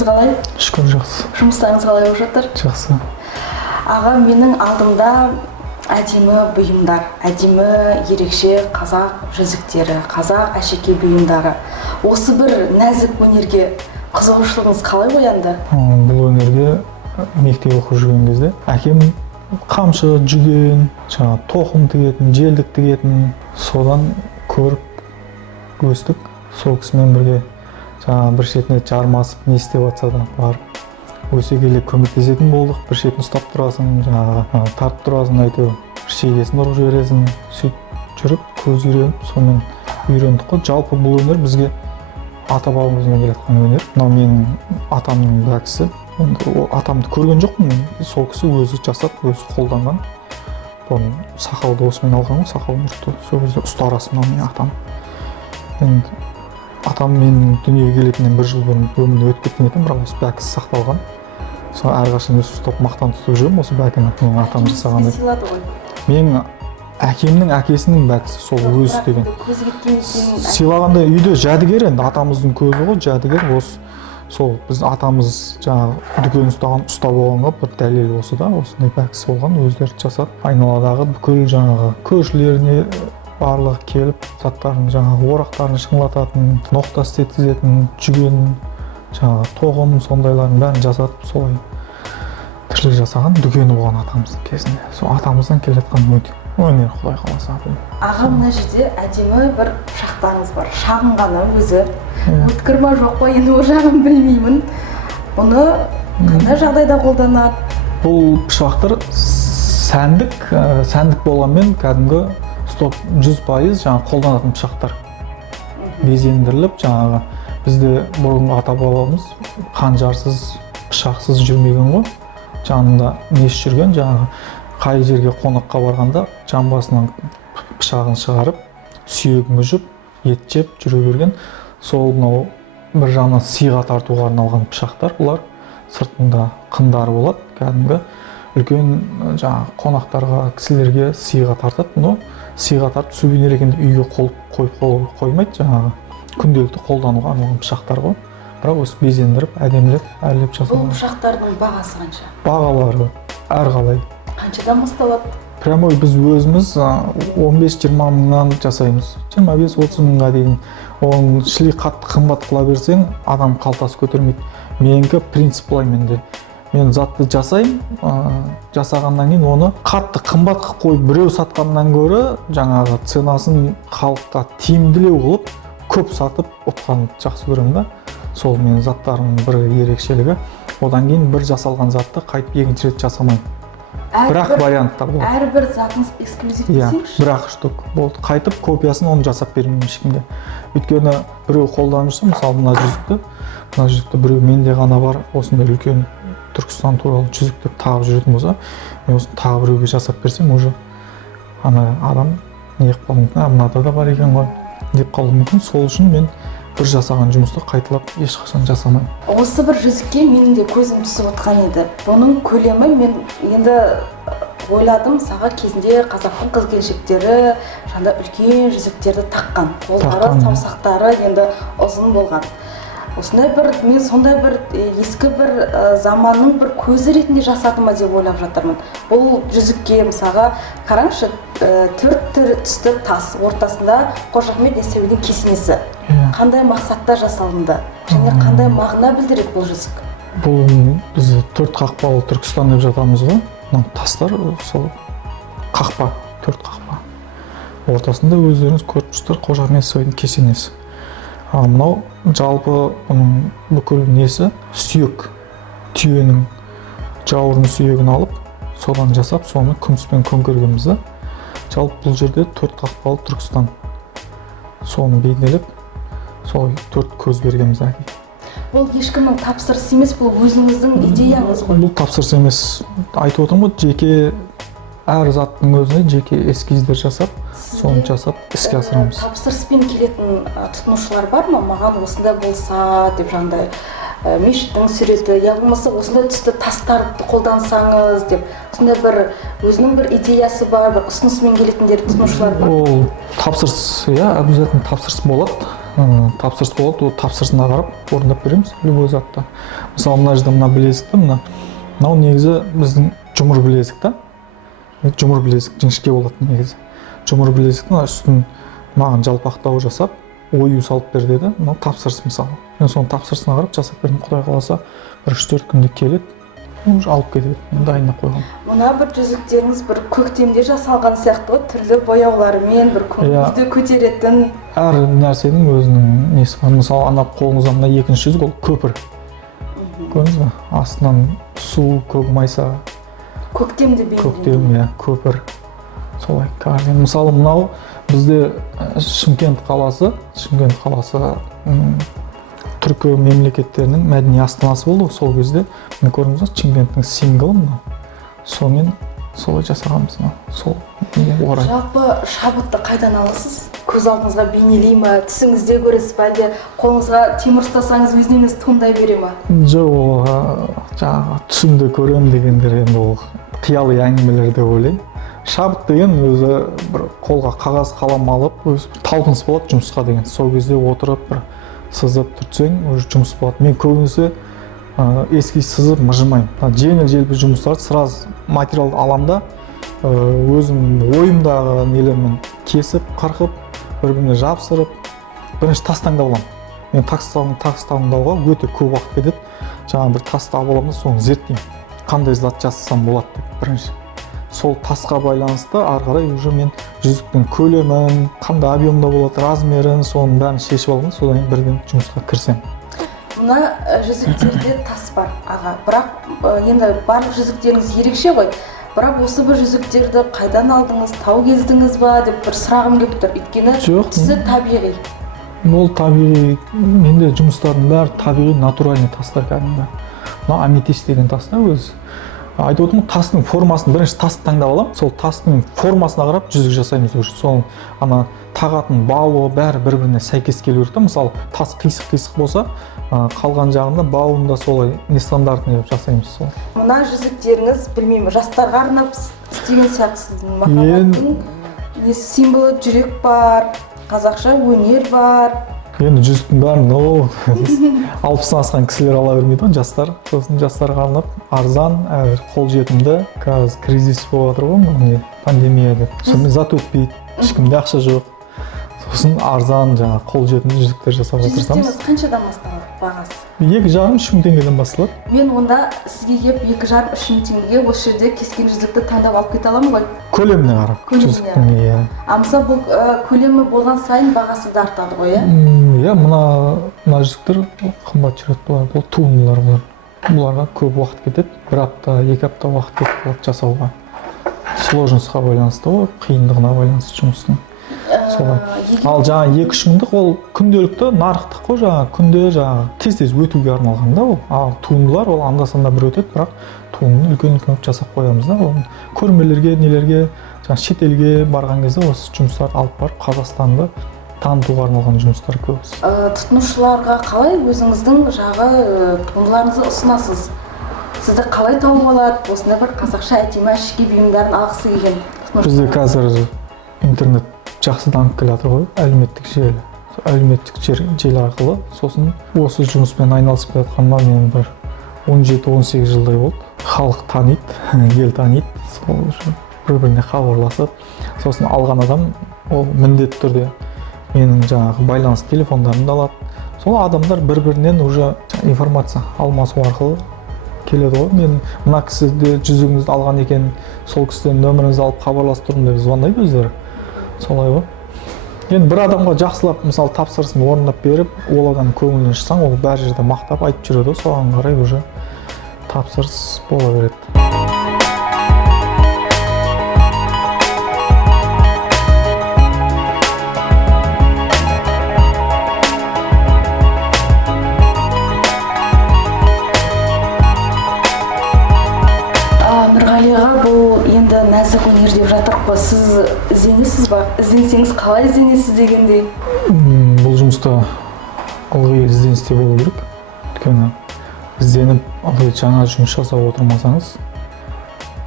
Қалыңыз қалай? Шүкір, жақсы. Жұмыстарыңыз қалай болып жатыр? Жақсы. Аға, менің алдымда әдемі бұйымдар, әдемі ерекше қазақ жүзіктері, қазақ әшекей бұйымдары. Осы бір нәзік өнерге қызығушылығыңыз қалай оянды? Бұл өнерге мектеп оқып жүрген кезде әкем қамшы, жүген, тоқым тігетін, желдік тігетін, содан көріп өстік. Сол кісімен бірге бір шетіне жармасып, не істеп жатса да барып өсе келе көмектесетін болдық. Bir шетін ұстап тұрасың, тартып тұрасың, әйтеуір бір шегесін ұрып жібересің. Сөйтіп жүріп, көз үйреніп, сонымен үйрендік қой. Жалпы бұл өнер бізге ата-бабамыздан келатқан өнер. Мынау менің атамның бәкісі. Атамды көрген жоқпын, сол кісі өзі жасап, өзі қолданған. Бұны сақалды осымен алған, сақал мұртты. Сол кезде ұстарасы мынау менің атам. Енді атам менің дүниеге келетінен бір жыл бұрын өмірден өтіп кеткен екен, бірақ осы бәкісі сақталған. Сол әрқашан өз ұстап мақтан тұтып жүремін осы бәкіні, менің атам жасаған деп. Сыйлады ғой. Менің әкемнің әкесінің бәкісі, сол өзі істеген. Көзі кеткен екен. Сыйлағанда үйде жәдігер, енді атамыздың көзі ғой, жәдігер. Осы сол біз атамыз жаңағы дүкен ұста болғанға бір дәлел осы да, осындай бәкісі болған, өздері жасап, айналадағы бүкіл жаңағы көршілеріне барлығы келіп, заттарын жаңағы орақтарын шыңылататын, ноқта істеткізетін, жүген, жаңағы тоғым, сондайларын бәрін жасатып, солай тірлік жасаған дүкені болған атамыздың кезінде. Сол атамыздан келетқан өнер, Құдай қаласа. Аға, мына жерде әдемі бір пышақтарыңыз бар. Шағын ғана өзі. Өткір ма жоқ па, енді ол жағын білмеймін. Бұны қандай жағдайда қолданады? Бұл пышақтар сәндік болғанмен кәдімгі 100% жаңағы қолданатын пышақтар. Безендіріліп, жаңағы бізде бұрынғы ата-бабамыз қанжарсыз, пышақсыз жүрмеген ғой. Жанында неш жүрген, жаңағы қай жерге қонаққа барғанда жамбасынан пышағын шығарып, сүйегін мүжіп, ет жеп жүре берген. Сол мынау бір жағынан сыйға тартуға арналған пышақтар. Бұлар сыртында қындары болады, кәдімгі үлкен жаңағы қонақтарға, кісілерге сыйға тартады. Бұны сыйға тартып сувенир екен деп үйге қоймайды, жаңағы күнделікті қолдануға арналған пышақтар ғой. Бірақ осы безендіріп, әдемілеп, әрлеп жасалған. Бұл пышақтардың бағасы қанша? Бағалары әрқалай. Қаншадан басталады? Прямой біз өзіміз 15-20 мыңнан жасаймыз. 25-30 мыңға дейін. Оның шілей қатты қымбат қыла берсең, адам қалтасы көтермейді. Менікі принцип былай менде. Мен затты жасаймын, жасағаннан кейін оны қатты қымбат қылып қойып біреу сатқаннан гөрі жаңағы ценасын халыққа тиімділеу қылып көп сатып ұтқанды жақсы көремін да. Сол менің заттарымның бір ерекшелігі. Одан кейін бір жасалған затты қайтып екінші рет жасамаймын. Бірақ варианттар болады. Әрбір затыңыз эксклюзив десеңізші? Бірақ штук болды. Қайтып копиясын оны жасап бермеймін ешкімге. Өйткені біреу қолданып жүрсе, мысалы мына жүзікті біреу менде ғана бар, осындай үлкен Түркістан туралы жүзік деп тағып жүретін болса, мен осыны тағы біреуге жасап берсем, уже ана адам не қылып қалуы мүмкін, мынада да бар екен ғой деп қалуы мүмкін. Сол үшін мен бір жасаған жұмысты қайталап ешқашан жасамаймын. Осы бір жүзікке менің де көзім түсіп отқан еді. Бұның көлемі, мен енді ойладым, саға кезінде қазақтың қыз-келіншектері жаңда үлкен жүзіктерді таққан. Қолдары, саусақтары енді ұзын болған. Осындай бір, мен сондай бір ескі бір заманның бір көзі ретінде жасады ма деп ойлап жатырмын. Бұл жүзікке мысалға қараңызшы, 4 түсті тас, ортасында Қожа Ахмет Яссауидің кесенесі. Қандай мақсатта жасалынды және қандай мағына білдіреді бұл жүзік? Бұл біз 4 қақпалы Түркістан деп жатамыз ғой. Тастар сол қақпа, 4 қақпа. Ортасында өздеріңіз көріп тұрсыздар Қожа Ахмет Яссауидің кесенесі. Мынау жалпы бұның бүкіл несі сүйек, түйенің жауырын сүйегін алып, содан жасап, соны күміспен көмкергенбіз да. Жалпы бұл жерде 4 қақпалы Түркістан. Соны бейнелеп, солай 4 көз бергенбіз әке. Бұл ешкімнің тапсырысы емес, бұл өзіңіздің идеяңыз ғой. Бұл тапсырыс емес, айтып отырмын ғой, жеке әр заттың өзіне жеке эскиздер жасап, соны жасап іске асырамыз. Тапсырыспен келетін тұтынушылар бар ма? Маған осындай болса деп, жаңағыдай мешіттің суреті, я болмаса осындай түсті тастарды қолдансаңыз деп, осындай бір өзінің бір идеясы бар, бір ұсынысымен келетіндер тұтынушылар бар. Ол тапсырыс, обязательно тапсырыс болады. тапсырыс болады, ол тапсырысына қарап орындап береміз любой затты. Мысалы мына жерде мына білезік та, мынау негізі біздің жұмыр білезік та. Жұмыр білезік жіңішке болады негізі. Жұмыр білезіктің үстін маған жалпақтау жасап, ою салып бер деді. Мынау тапсырыс мысалы. Мен соның тапсырысына қарап жасап бердім. Құдай қаласа 1-3-4 күнде келеді. Уже алып кетеді. Мен дайындап қойғам. Мына бір жүзіктеріңіз бір көктемде жасалған сияқты ғой, түрлі бояулармен бір көңілді көтеретін. Әр нәрсенің өзінің несі бар. Мысалы, ана қолыңызда мына екінші жүзік ол көпір. Көрдіңіз бе? Астынан су, көк майса. Көктемде бейнеленген. Көктем, көпір. Солай. Мысалы, мынау бізде Шымкент қаласы түркі мемлекеттерінің мәдени астанасы болды. Сол кезде мен көрдіңіз бе, Шымкенттің символы мынау. Сонымен солай жасағанбыз. Сол орай. Жалпы шабытты қайдан аласыз? Көз алдыңызға бейнелей ме, түсіңізде көресіз бе, әлде қолыңызға темір ұстасаңыз өзінен-өзі туындай бере ме? Жоқ, жаңағы түсімде көремін дегендер енді ол қиялы әңгімелер деп ойлаймын. Шабыт деген өзі бір қолға қағаз қалам алып, өзі талпыныс болады жұмысқа деген. Сол кезде отырып бір сызып түртсең, уже жұмыс болады. Мен көбінесе эскиз сызып мыжымаймын. Жеңіл-желпі жұмыстарды сразу материалды аламда, өзім ойымдағы нелермен кесіп, қырқып, бір-біріне жабыстырып, бірінші тас таңдап аламын. Мен тас таңдауға өте көп уақыт кетеді. Жаңағы бір тас тауып аламын да, соны зерттеймін. Қандай зат жасасам болады деп бірінші. Сол тасқа байланысты ары қарай уже мен жүзіктің көлемін, қандай объемда болады, размерін, соның бәрін шешіп аламын, содан бірден жұмысқа кірсем. Мына жүзіктерде тас бар, аға. Бірақ енді барлық жүзіктеріңіз ерекше ғой. Бірақ осы бір жүзіктерді қайдан алдыңыз, тау кездіңіз ба деп бір сұрағым келіп тұр. Өйткені түсі табиғи. Ол табиғи, менде жұмыстардың бәрі табиғи, натуральный тастар кәдімгі. Мына аметист деген тас та өзі. Айтып отырмын, тастың формасын бірінші тасты таңдап аламын. Сол тастың формасына қарап жүзік жасаймыз уже. Сол ана тағатын бауы бәрі бір-біріне сәйкес келу керек та. Мысалы, тас қисық болса, қалған жағында бауын да солай нестандартный деп жасаймыз сол. Мына жүзіктеріңіз, білмеймін, жастарға арнап істеген сияқтысыз. Махаббаттың символы жүрек бар, қазақша өнер бар. Енді жүзіктің бәрін 60-тан асқан кісілер ала бермейді ғой, жастар. Сосын жастарға арнап арзан, қолжетімді. Қазір кризис болып жатыр ғой, пандемия деп. Сонымен зат өтпейді, ешкімде ақша жоқ. Сосын арзан, жаңағы қолжетімді жүзіктер жасауға тырысамыз. Жүзіктеріңіз қаншадан басталады бағасы? 2,5-3 мың теңгеден басталады. Мен онда сізге келіп 2,5-3 мың теңгеге осы жерде кескен жүзікті таңдап алып кете аламын ғой? Көлеміне қарап. Жүзіктің, Мысалы бұл көлемі болған сайын бағасы да артады ғой, мына жүзіктер қымбат жүреді бұлар. Бұл туындылар бұлар. Бұларға көп уақыт кетеді. 1 апта, 2 апта уақыт кетеді жасауға. Сложностьқа байланысты ғой, қиындығына байланысты жұмыстың. Ал жаңа 2-3 мыңдық ол күнделікті нарықтық қой, жаңа күнде тез-тез өтуге арналған да ол. Ал туындылар ол анда-санда бір өтеді, бірақ туындыны үлкен жасап қоямыз да. Ол көрмелерге, нелерге, шетелге барған кезде осы жұмыстарды алып барып Қазақстанды танытуға арналған жұмыстар көп. Тұтынушыларға қалай өзіңіздің туындыларыңызды ұсынасыз? Сізді қалай тауып алады? Осындай бір қазақша әдемі әшекей бұйымдарын алғысы келген. Бізде қазір интернет жақсы дамып келе жатыр ғой, әлеуметтік желі арқылы. Сосын осы жұмыспен айналысып келе жатқаныма мен бір 17-18 жылдай болды. Халық таниды, ел таниды, сол бір-біріне хабарласып. Сосын алған адам ол міндетті түрде менің жаңағы байланыс телефондарымды алады. Сол адамдар бір-бірінен уже информация алмасу арқылы келеді ғой. Мен мына кісіде жүзігіңізді алған екен, сол кісіден нөміріңізді алып хабарласып тұрмын деп звондайды өздері. Солай ғой. Енді бір адамға жақсылап, мысалы, тапсырысын орындап беріп, ол адам көңілінен шықсаң, ол бәр жерде мақтап айтып жүреді, соған қарай уже тапсырыс бола береді. Нәзік өнер деп жатыр қой, сіз ізденесіз ба? Ізденсеңіз қалай ізденесіз дегендей? Бұл жұмыста ылғи ізденісте болу керек. Өйткені ізденіп ылғи жаңа жұмыс жасап отырмасаңыз,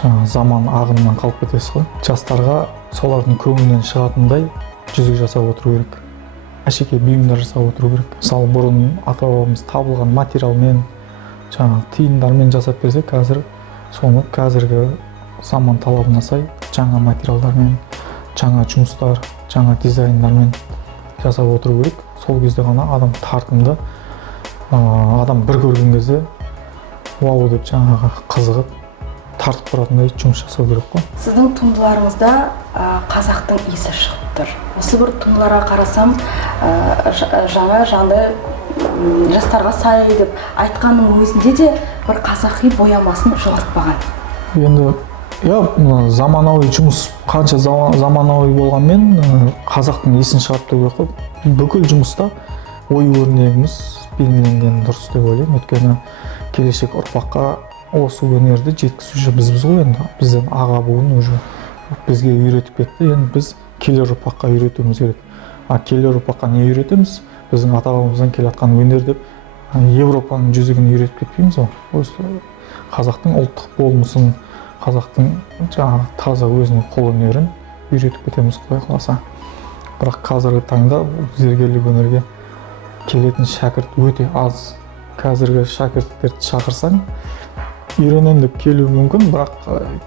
жаңа заман ағымынан қалып кетесіз ғой. Жастарға солардың көңілінен шығатындай жүзік жасап отыру керек. әшекей бұйымдар жасап отыру керек. Мысалы бұрын ата бабамыз табылған материалмен, жаңағы тиындармен жасап берсе, қазір соны қазіргі заман талабына сай жаңа материалдармен, жаңа жұмыстар, жаңа дизайндармен жасап отыру керек. Сол кезде ғана адам тартымды, адам бір көрген кезде вау деп жаңағы қызығып тартып тұратындай жұмыс жасау керек қой. Сіздің туындыларыңызда қазақтың иісі шығып тұр. Осы бір туындыларға қарасам, жаңағындай жастарға сай деп айтқанның өзінде де бір қазақи боямасын жоғалтпаған. Енді заманауи жұмыс қанша заманауи болғанмен қазақтың иісін шығарып тұру керек қой. Бүкіл жұмыста ою-өрнегіміз бейнеленген дұрыс деп ойлаймын. Өйткені келешек ұрпаққа осы өнерді жеткізуші бізбіз ғой. Енді бізден аға буын уже бізге үйретіп кетті. Енді біз келер ұрпаққа үйретуіміз керек. Келер ұрпаққа не үйретеміз? Біздің ата-бабамыздан келе жатқан өнер деп Европаның жүзігін үйретіп кетпейміз ғой. Осы қазақтың ұлттық болмысын, қазақтың жаңағы таза өзінің қол өнерін үйретіп кетеміз, Құдай қаласа. Бірақ қазіргі таңда зергерлік өнерге келетін шәкірт өте аз. Қазіргі шәкірттерді шақырсаң, үйренем деп келуі мүмкін, бірақ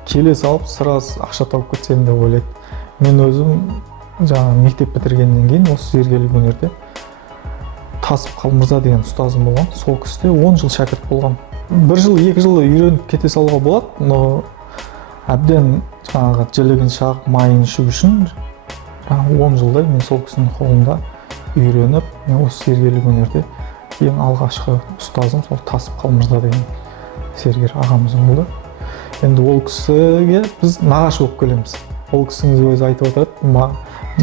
келе салып сыраз ақша тауып кетсем деп ойлайды. Мен өзім жаңағы мектеп бітіргеннен кейін осы зергерлік өнерде Тасып Қалмырза деген ұстазым болған. Сол кісіде 10 жыл шәкірт болған. 1 жыл, 2 жыл үйреніп кете салуға болады, но әбден жаңағы жілігін шағып, майын ішу үшін 10 жылдай мен сол кісінің қолында үйреніп, мен осы зергерлік өнерде ең алғашқы ұстазым сол Тасып Қалмырза деген зергер ағамыз болды. Енді ол кісіге біз нағашы болып келеміз. Ол кісінің өзі айтып отырады,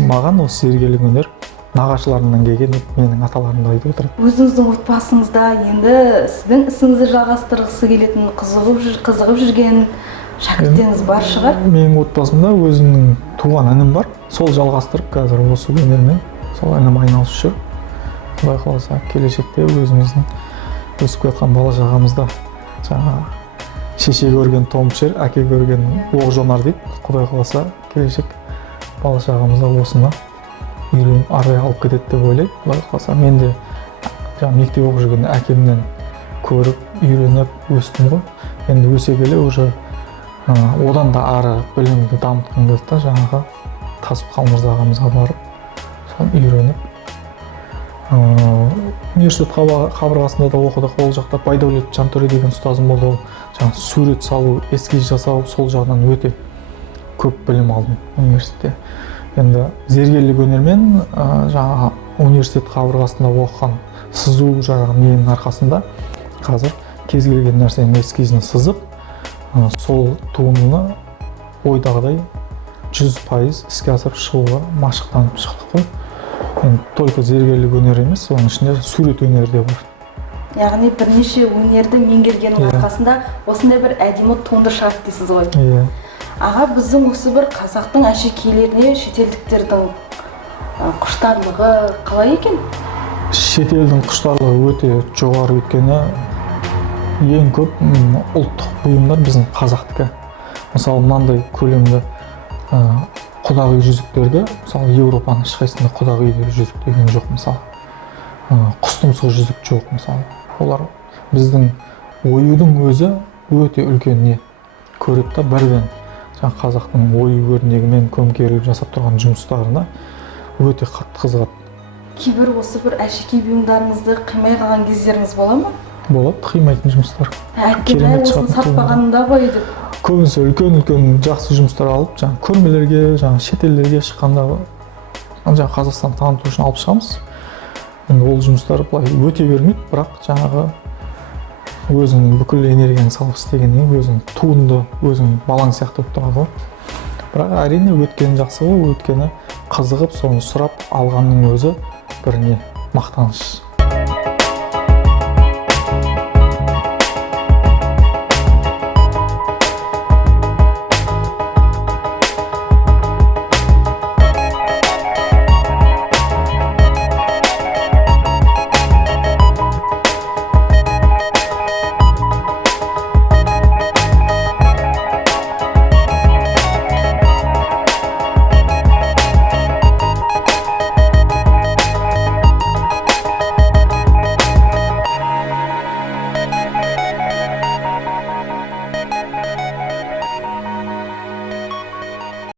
маған осы зергерлік өнер нағашыларымнан келген менің аталарымды айтып отырады. Өзіңіздің отбасыңызда енді сіздің ісіңізді жалғастырғысы келетін, қызығып жүрген шәкірттеріңіз бар шығар? Менің отбасымда өзімнің туған інім бар. Сол жалғастырып қазір осы өнермен сол інім айналысып жүр. Құдай қаласа келешекте өзіміздің өсіп жатқан бала шағамызда жаңа шеше көрген том пішер, әке көрген оқ жонар дейді. Құдай қаласа келешек бала шағамызда осыны үйреніп арай алып кетеді деп ойлайды. Құдай қаласа мен де мектеп оқып жүргенде әкемнен көріп, үйреніп өстім ғой. Енді өсе келе уже одан да ары білімді дамытқым келді да жаңағы Тасып Қалмырза ағамызға барып, соны үйреніп. Университет қабырғасында да оқыдық. Ол жақта Байдәулет Жантөре деген ұстазым болды. Ол жаңағы сурет салу, эскиз жасау, сол жағынан өте көп білім алдым университетте. Енді зергерлік өнермен жаңағы университет қабырғасында оқыған сызу жаңағы менің арқасында қазір кез келген нәрсенің эскизін сызып, сол туындыны ойдағыдай 100% іске асырып шығуға машықтанып шықтық қой. Енді только зергерлік өнер емес, оның ішінде сурет өнері де бар. Яғни бірнеше өнерді меңгергеннің арқасында осындай бір әдемі туынды шығарды дейсіз ғой. Иә. Аға, біздің осы бір қазақтың әшекейлеріне шетелдіктердің құштарлығы қалай екен? Шетелдің құштарлығы өте жоғары, өйткені ең көп ұлттық бұйымдар біздің қазақтікі. Мысалы, мынандай көлемді құдағи жүзіктерді, мысалы Европаның ешқайсысында құдағи жүзік деген жоқ, мысалы. Құстұмсық жүзік жоқ, мысалы. Олар біздің оюдың өзі өте үлкен не көріп та бірден қазақтың ою-өрнегімен көмкеріліп жасап тұрған жұмыстарына өте қатты қызығады. Кейбір осы бір әшекей бұйымдарыңызды қимай қалған кездеріңіз бола ма? Болады, қимайтын жұмыстар. Әкелі осын сатпағанында ғой деп. Көбінесе үлкен жақсы жұмыстар алып, көрмелерге, шетелдерге шыққанда Қазақстан таныту үшін алып шығамыз. Енді ол жұмыстар өте бермейді, бірақ жаңағы өзіңнің бүкіл энергияны салып істегеннен өзің туынды, өзің балаң сияқты болып тұрады ғой. Бірақ әрине өткені жақсы ғой, өткені қызығып, соны сұрап алғанның өзі бір мақтаныш.